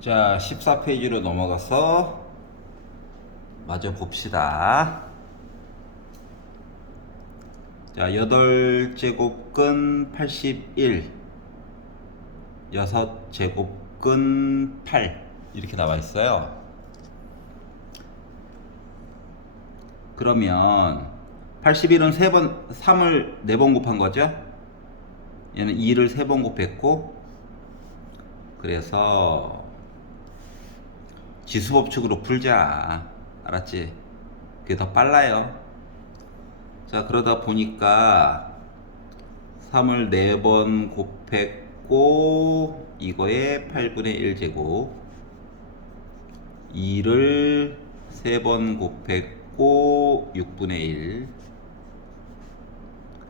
자, 14페이지로 넘어가서 마저 봅시다. 자, 8제곱근 81, 6제곱근 8 이렇게 나와 있어요. 그러면 81은 3번 3을 4번 곱한 거죠? 얘는 2를 3번 곱했고 그래서 지수 법칙으로 풀자. 알았지? 그게 더 빨라요. 자, 그러다 보니까 3을 4번 곱했고 이거에 8분의 1 제곱 2를 3번 곱했고 6분의 1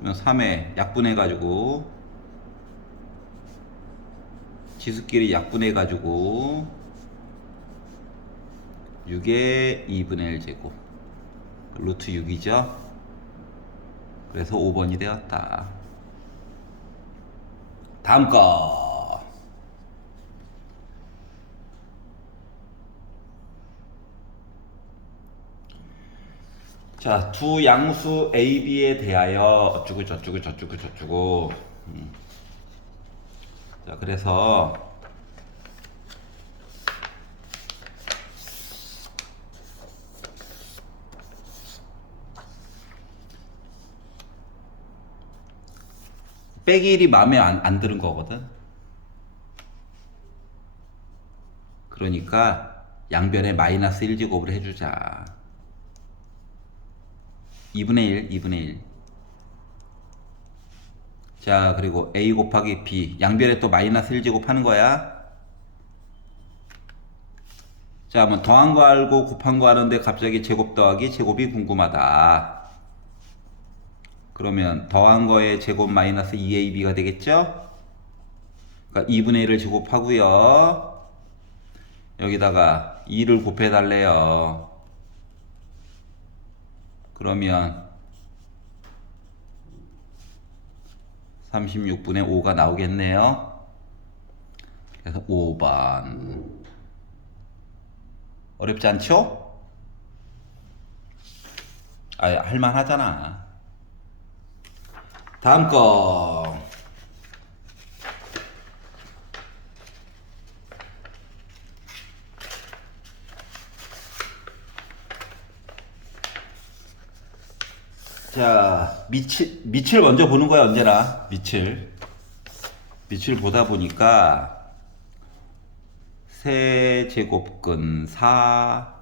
그러면 3에 약분해 가지고 지수끼리 약분해 가지고 6에 2분의 1 제곱. 루트 6이죠? 그래서 5번이 되었다. 다음 거. 자, 두 양수 A, B에 대하여 어쩌고 저쩌고 저쩌고 저쩌고. 음. 자, 그래서 빼기 1이 마음에 안, 안 드는 거거든. 그러니까 양변에 마이너스 1제곱을 해주자. 2분의 1, 2분의 1. 자, 그리고 a 곱하기 b. 양변에 또 마이너스 1제곱 하는 거야. 자, 뭐 더한 거 알고 곱한 거 아는데 갑자기 제곱 더하기 제곱이 궁금하다. 그러면 더한 거에 제곱 마이너스 2ab가 되겠죠? 그러니까 2분의 1을 제곱하고요. 여기다가 2를 곱해 달래요. 그러면 36분의 5가 나오겠네요. 그래서 5번. 어렵지 않죠? 아, 할만하잖아. 다음 거. 자, 밑을, 밑을 먼저 보는 거야, 언제나. 밑을. 밑을 보다 보니까, 세제곱근 4,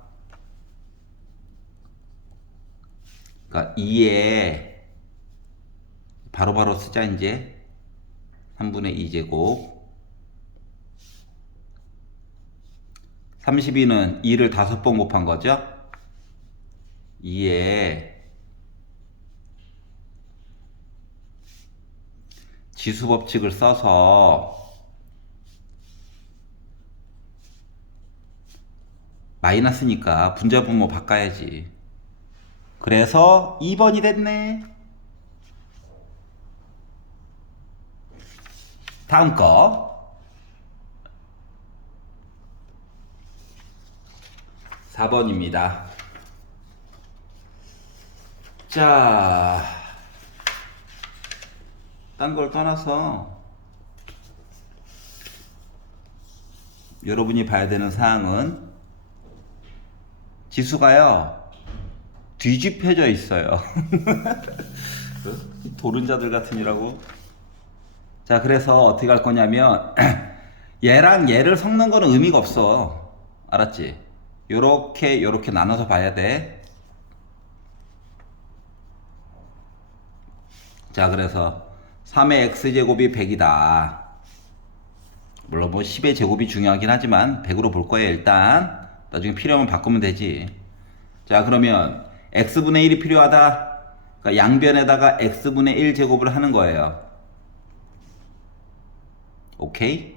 그러니까 2에 바로 바로 쓰자, 이제. 3분의 2제곱. 32는 2를 다섯 번 곱한 거죠? 2에 지수 법칙을 써서 마이너스니까 분자 분모 바꿔야지. 그래서 2번이 됐네. 다음 거. 4번입니다. 자, 딴 걸 떠나서 여러분이 봐야 되는 사항은 지수가요 뒤집혀져 있어요. 그 도른자들 같으니라고. 자, 그래서 어떻게 할 거냐면 얘랑 얘를 섞는 거는 의미가 없어. 알았지? 요렇게 요렇게 나눠서 봐야 돼. 자, 그래서 3의 x제곱이 100이다. 물론 뭐 10의 제곱이 중요하긴 하지만 100으로 볼 거예요, 일단. 나중에 필요하면 바꾸면 되지. 자, 그러면 x분의 1이 필요하다. 그러니까 양변에다가 x분의 1 제곱을 하는 거예요. 오케이?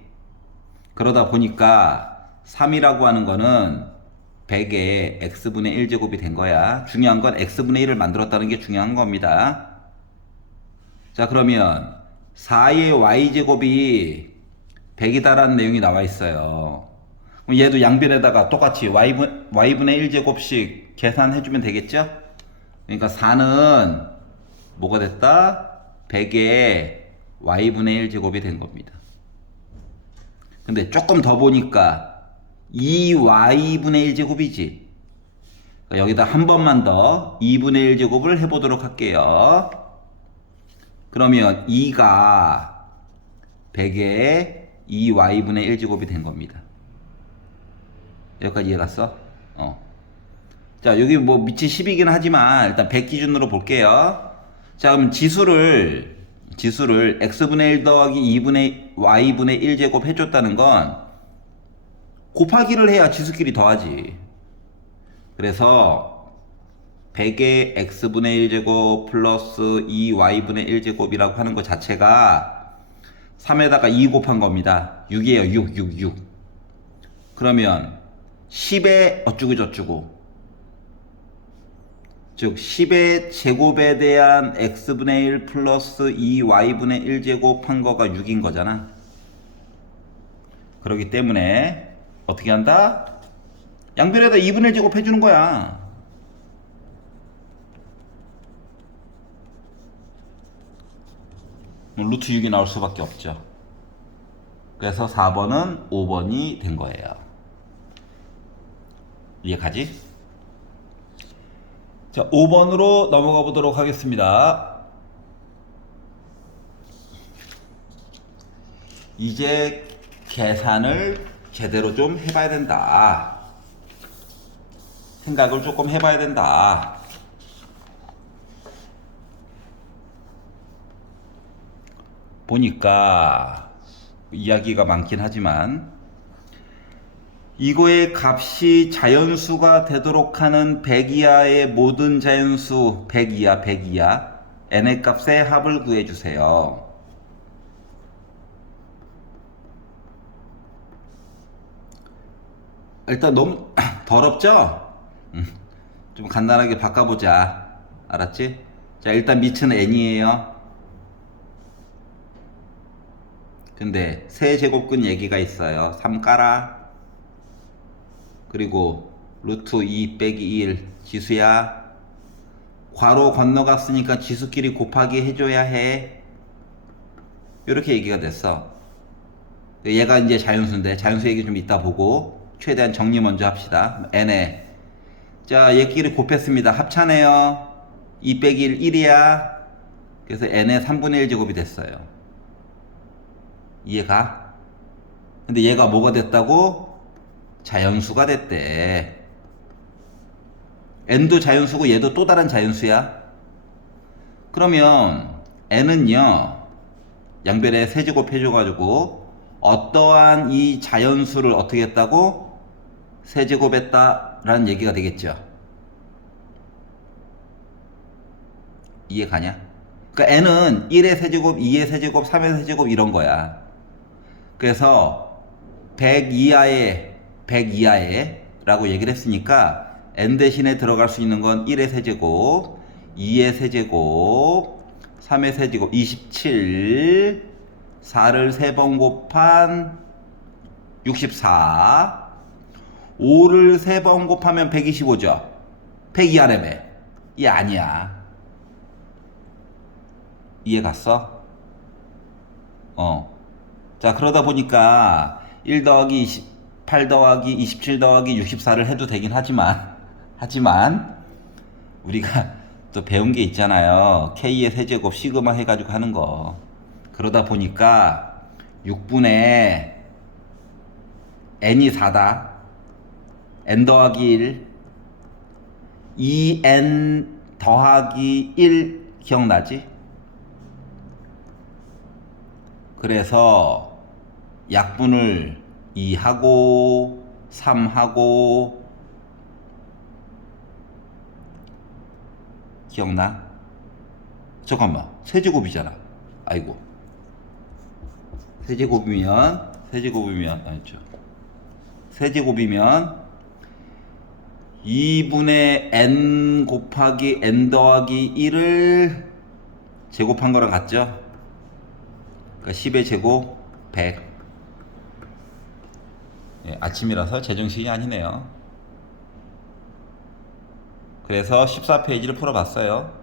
그러다 보니까 3이라고 하는 거는 100에 x분의 1 제곱이 된 거야. 중요한 건 x분의 1을 만들었다는 게 중요한 겁니다. 자, 그러면 4의 y제곱이 100이다라는 내용이 나와 있어요. 그럼 얘도 양변에다가 똑같이 y분, y분의 1제곱씩 계산해주면 되겠죠? 그러니까 4는 뭐가 됐다? 100에 y분의 1제곱이 된 겁니다. 근데 조금 더 보니까 2y분의 1제곱이지. 그러니까 여기다 한 번만 더 2분의 1제곱을 해보도록 할게요. 그러면 2가 100에 2y분의 1제곱이 된 겁니다. 여기까지 이해갔어? 어. 자, 여기 뭐 밑이 10이긴 하지만 일단 100 기준으로 볼게요. 자, 그럼 지수를 지수를 x분의 1 더하기 2분의 y분의 1제곱 해줬다는 건 곱하기를 해야 지수끼리 더하지. 그래서 100의 x분의 1제곱 플러스 2y분의 1제곱이라고 하는 것 자체가 3에다가 2 곱한 겁니다. 6이에요. 6, 6, 6. 그러면 10의 어쩌고 저쩌고 즉 10의 제곱에 대한 x분의 1 플러스 2y분의 1제곱 한 거가 6인 거잖아. 그렇기 때문에 어떻게 한다? 양변에다 2분의 1 제곱 해 주는 거야. 루트 6이 나올 수밖에 없죠. 그래서 4번은 5번이 된 거예요. 이해 가지? 자, 5번으로 넘어가 보도록 하겠습니다. 이제 계산을 제대로 좀 해봐야 된다. 생각을 조금 해봐야 된다. 보니까 이야기가 많긴 하지만 이거의 값이 자연수가 되도록 하는 100 이하의 모든 자연수 100 이하 100 이하 n의 값의 합을 구해주세요. 일단 너무 더럽죠? 음, 좀 간단하게 바꿔보자. 알았지? 자, 일단 밑은 n이에요. 근데 세 제곱근 얘기가 있어요. 3 깔아. 그리고 루트 2 빼기 1 지수야. 괄호 건너갔으니까 지수끼리 곱하기 해줘야 해. 이렇게 얘기가 됐어. 얘가 이제 자연수인데 자연수 얘기 좀 이따 보고 최대한 정리 먼저 합시다. n에 자 얘끼리 곱했습니다. 합차네요. 2 빼기 1 1이야. 그래서 n의 3분의 1 제곱이 됐어요. 이해가? 근데 얘가 뭐가 됐다고? 자연수가 됐대. n도 자연수고 얘도 또 다른 자연수야. 그러면 n은요 양변에 세제곱 해줘가지고 어떠한 이 자연수를 어떻게 했다고? 세제곱했다라는 얘기가 되겠죠. 이해 가냐? 그러니까 n은 1의 세제곱, 2의 세제곱, 3의 세제곱 이런 거야. 그래서 100 이하의 100 이하의 라고 얘기를 했으니까 n 대신에 들어갈 수 있는 건 1의 세제곱, 2의 세제곱, 3의 세제곱, 27, 4를 3번 곱한 64, 5를 3번 곱하면 125죠. 100 이하라며. 이 아니야. 이해 갔어? 어. 자, 그러다 보니까 1 더하기 28 더하기 27 더하기 64를 해도 되긴 하지만, 하지만, 우리가 또 배운 게 있잖아요. K의 세제곱 시그마 해가지고 하는 거. 그러다 보니까 6분의 n이 4다. n 더하기 1. 2n 더하기 1 기억나지? 그래서 약분을 2하고 3하고. 기억나? 잠깐만. 세제곱이잖아. 아이고. 세제곱이면 세제곱이면 아니죠? 세제곱이면 2분의 n 곱하기 n 더하기 1을 제곱한 거랑 같죠? 그러니까 10의 제곱 100 예, 아침이라서 제정신이 아니네요. 그래서 14페이지를 풀어봤어요.